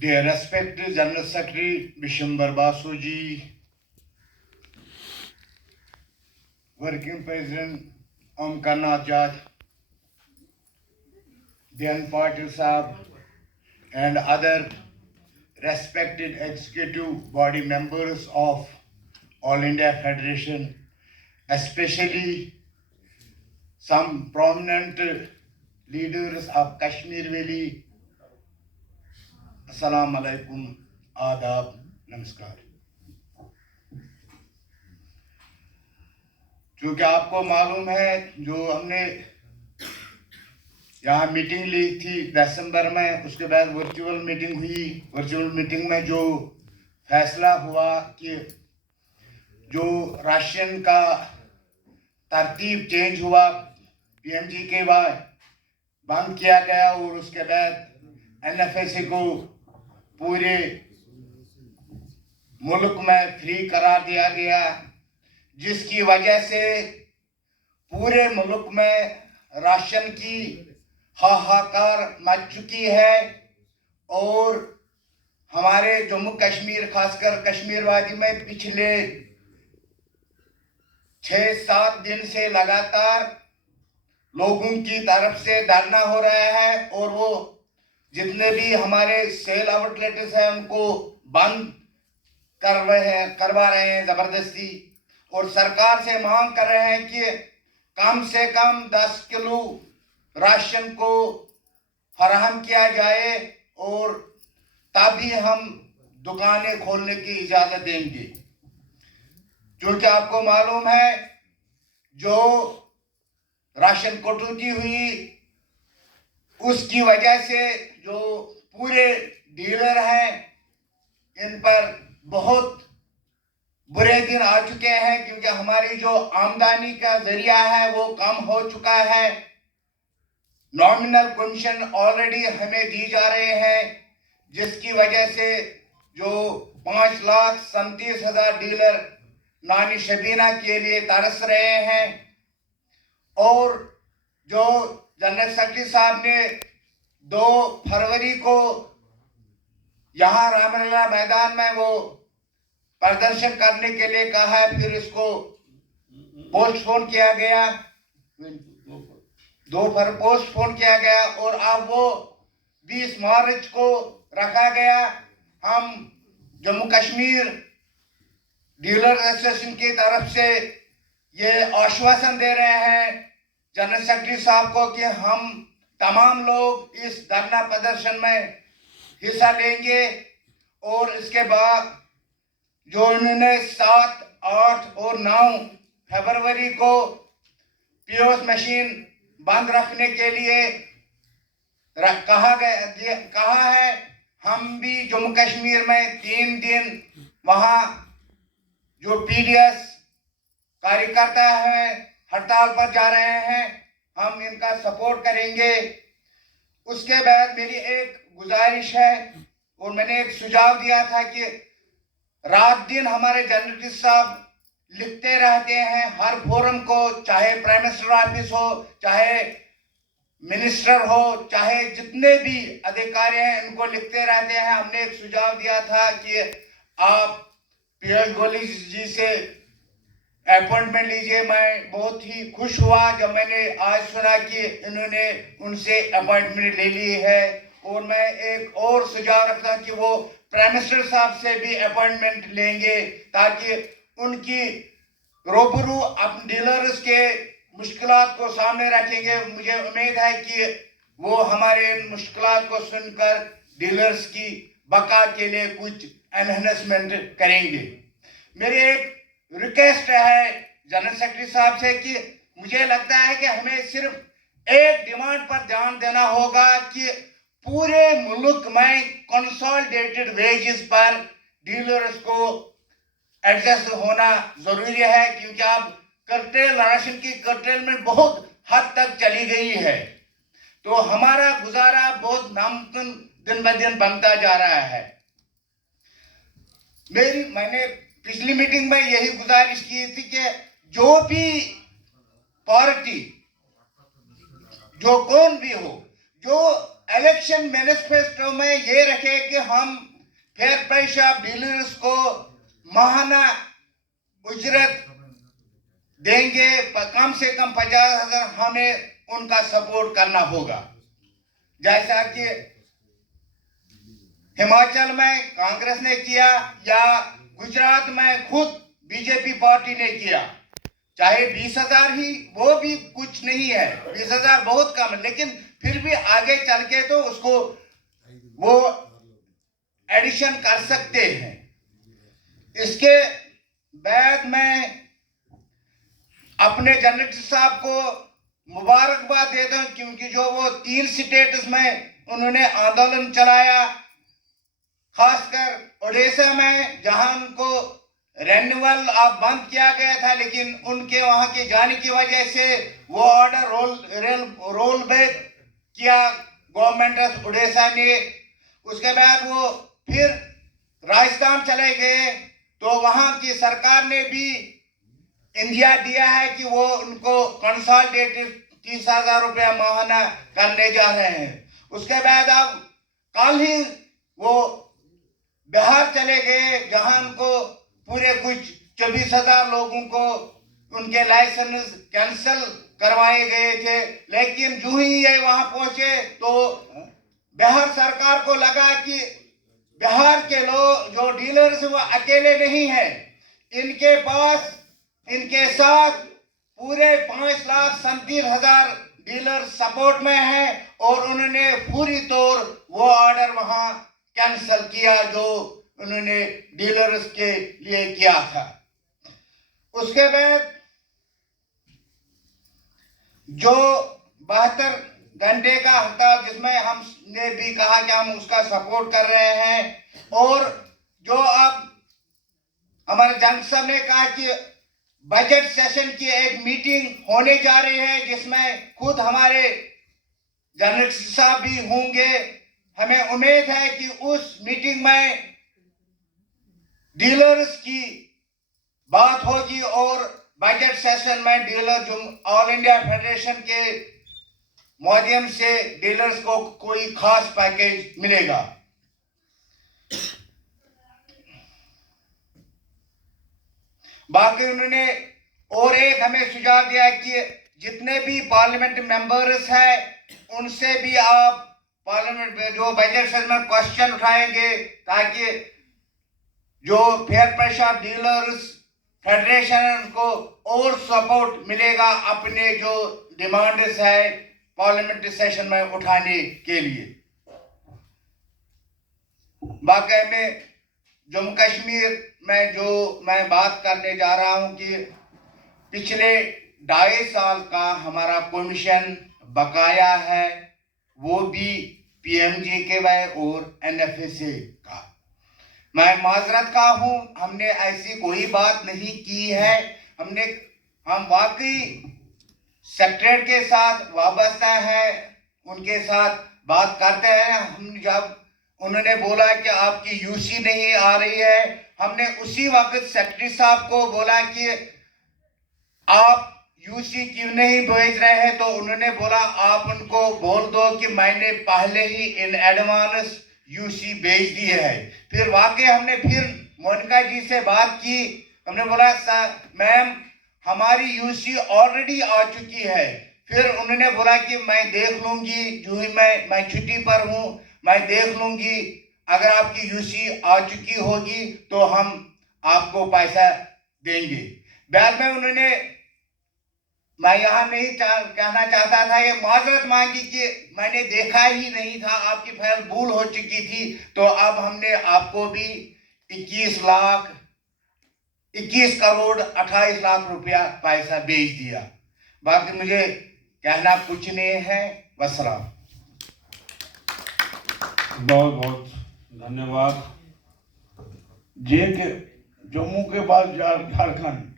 Dear respected General Secretary Bishambar Basu ji, Working President Om Karnath Jat, Dhyan Patil Saab, and other respected executive body members of All India Federation, especially some prominent leaders of Kashmir Valley. Assalamu alaikum, adab, namaskar. क्योंकि आपको मालूम है जो हमने यहाँ meeting ली थी दिसंबर में, उसके बाद वर्चुअल मीटिंग हुई। वर्चुअल मीटिंग में जो फैसला हुआ कि जो राशन का तरतीब चेंज हुआ, पीएमजी के बाद बंद किया गया और उसके बाद एनएफएसए को पूरे मुल्क में फ्री करार दिया गया, जिसकी वजह से पूरे मुल्क में राशन की हाहाकार मच चुकी है। और हमारे जम्मू कश्मीर, खासकर कश्मीर वादी में पिछले 6-7 दिन से लगातार लोगों की तरफ से धरना हो रहा है और वो जितने भी हमारे सेल आउटलेट्स हैं उनको बंद करवा रहे हैं जबरदस्ती, और सरकार से मांग कर रहे हैं कि कम से कम 10 किलो राशन को फराहम किया जाए और तभी हम दुकानें खोलने की इजाजत देंगे। क्योंकि आपको मालूम है जो राशन कटौती हुई उसकी वजह से जो पूरे डीलर हैं इन पर बहुत बुरे दिन आ चुके हैं, क्योंकि हमारी जो आमदनी का जरिया है वो कम हो चुका है। नॉमिनल पेंशन ऑलरेडी हमें दी जा रहे हैं, जिसकी वजह से जो 5,37,000 डीलर नानी शबीना के लिए तरस रहे हैं। और जो जनरल सेक्रेटरी साहब ने 2 फरवरी को यहाँ रामलीला मैदान में वो प्रदर्शन करने के लिए कहा है, फिर इसको पोस्टपोन किया गया, पोस्टपोन किया गया और अब वो 20 मार्च को रखा गया। हम जम्मू कश्मीर डीलर एसोसिएशन की तरफ से ये आश्वासन दे रहे हैं जनरल सेक्रेटरी साहब को कि हम तमाम लोग इस धरना प्रदर्शन में हिस्सा लेंगे। और इसके बाद जो इन्होंने 7, 8 और 9 फरवरी को पीओएस मशीन बंद रखने के लिए कहा है, हम भी जम्मू कश्मीर में 3 दिन वहाँ जो पीडीएस कार्यकर्ता हैं हड़ताल पर जा रहे हैं, हम इनका सपोर्ट करेंगे। उसके बाद मेरी एक गुजारिश है और मैंने एक सुझाव दिया था कि रात दिन हमारे जनरल साहब लिखते रहते हैं हर फोरम को, चाहे प्राइम मिनिस्टर ऑफिस हो, चाहे मिनिस्टर हो, चाहे जितने भी अधिकारी हैं इनको लिखते रहते हैं। हमने एक सुझाव दिया था कि आप पीयूष गोयल जी से अपॉइंटमेंट लीजिए। मैं बहुत ही खुश हुआ जब मैंने आज सुना कि इन्होंने उनसे अपॉइंटमेंट ले ली है। और मैं एक और सुझाव रखता हूं कि वो प्राइम मिनिस्टर साहब से भी अपॉइंटमेंट लेंगे ताकि उनकी रूबरू अपने डीलर्स के मुश्किलात को सामने रखेंगे। मुझे उम्मीद है कि वो हमारे इन मुश्किलात को सुनकर डीलर्स की बका के लिए कुछ एनहांसमेंट करेंगे। मेरी एक रिक्वेस्ट है जनरल सेक्रेटरी साहब से कि मुझे लगता है कि हमें सिर्फ एक डिमांड पर ध्यान देना होगा कि पूरे मुल्क में कंसोलिडेटेड वेजेस पर डीलर्स को एडजस्ट होना जरूरी है, क्योंकि अब राशन की कर्टेलमेंट बहुत हद तक चली गई है। तो हमारा गुजारा बहुत नामुमकिन दिन ब दिन बनता जा रहा है। मैंने पिछली मीटिंग में यही गुजारिश की थी कि जो भी पार्टी, जो कौन भी हो, जो इलेक्शन मैनिफेस्टो में ये रखे कि हम फेयर प्राइस शॉप डीलर्स को माहाना उजरत देंगे, कम से कम 50,000 हमें उनका सपोर्ट करना होगा। जैसा कि हिमाचल में कांग्रेस ने किया या गुजरात में खुद बीजेपी पार्टी ने किया। चाहे 20,000 ही, वो भी कुछ नहीं है, 20,000 बहुत कम है, लेकिन फिर भी आगे चल के तो उसको वो एडिशन कर सकते हैं। इसके बाद मैं अपने जनरल साहब को मुबारकबाद देता हूं, क्योंकि जो वो 3 स्टेट्स में उन्होंने आंदोलन चलाया, खासकर ओडिशा में जहां उनको रेन्यूअल बंद किया गया था, लेकिन उनके वहां के जाने की वजह से वो ऑर्डर रोल बैक किया गवर्नमेंट ऑफ ओडिशा ने। उसके बाद वो फिर राजस्थान चले गए, तो वहां की सरकार ने भी इंडिया दिया है कि वो उनको कंसोलिडेटेड 30,000 रुपया माहाना करने जा रहे हैं। उसके बाद अब कल ही वो बिहार चले गए, जहां उनको पूरे कुछ 24,000 लोगों को उनके लाइसेंस कैंसिल करवाए गए थे। लेकिन जो ही ये वहां पहुंचे तो बिहार सरकार को लगा कि बिहार के लोग जो डीलर्स वो अकेले नहीं हैं, इनके पास इनके साथ पूरे 5,37,000 डीलर सपोर्ट में हैं, और उन्होंने पूरी तौर वो ऑर्डर वहां कैंसिल किया जो उन्होंने डीलर्स के लिए किया था। उसके बाद जो 72 घंटे का हड़ताल, जिसमें हमने भी कहा कि हम उसका सपोर्ट कर रहे हैं, और जो अब हमारे जनरल साहब ने कहा कि बजट सेशन की एक मीटिंग होने जा रही है, जिसमें खुद हमारे जनरल साहब भी होंगे। हमें उम्मीद है कि उस मीटिंग में डीलर्स की बात होगी, और बजट सेशन में डीलर जो ऑल इंडिया फेडरेशन के माध्यम से डीलर्स को कोई खास पैकेज मिलेगा। बाकी उन्होंने और एक हमें सुझाव दिया कि जितने भी पार्लियामेंट मेंबर्स हैं उनसे भी आप पार्लियामेंट में जो बजट सेशन में क्वेश्चन उठाएंगे, ताकि जो fair price of dealers federation को और सपोर्ट मिलेगा अपने जो डिमांड्स है पार्लियामेंट्री सेशन में उठाने के लिए। बाकी में जम्मू कश्मीर में जो मैं बात करने जा रहा हूं कि पिछले 2.5 साल का हमारा कमीशन बकाया है, वो भी PMJKY और NFSA का। मैं माजरत का हूं, हमने ऐसी कोई बात नहीं की है। हम वाकई सेक्रेटरी के साथ वाबस्ता है, उनके साथ बात करते हैं। हम जब उन्होंने बोला कि आपकी यूसी नहीं आ रही है, हमने उसी वक्त सेक्रेटरी साहब को बोला कि आप यूसी क्यों नहीं भेज रहे हैं, तो उन्होंने बोला आप उनको बोल दो कि मैंने पहले ही इन एडवांस यूसी भेज दी है। फिर वाकई हमने फिर मोनिका जी से बात की, हमने बोला मैम हमारी यूसी ऑलरेडी आ चुकी है। फिर उन्होंने बोला कि मैं देख लूंगी, जो ही मैं छुट्टी पर हूँ, मैं देख लूंगी, अगर आपकी यूसी आ चुकी होगी तो हम आपको पैसा देंगे। बाद में मैं यहाँ नहीं कहना चाहता था, ये माजरत मांगी कि मैंने देखा ही नहीं था, आपकी फाइल भूल हो चुकी थी, तो अब हमने आपको भी 21 करोड़ 28 लाख रुपया पैसा भेज दिया। बाकी मुझे कहना कुछ नहीं है। वस्सलाम। बहुत बहुत धन्यवाद। जे के जम्मू के बाद झारखंड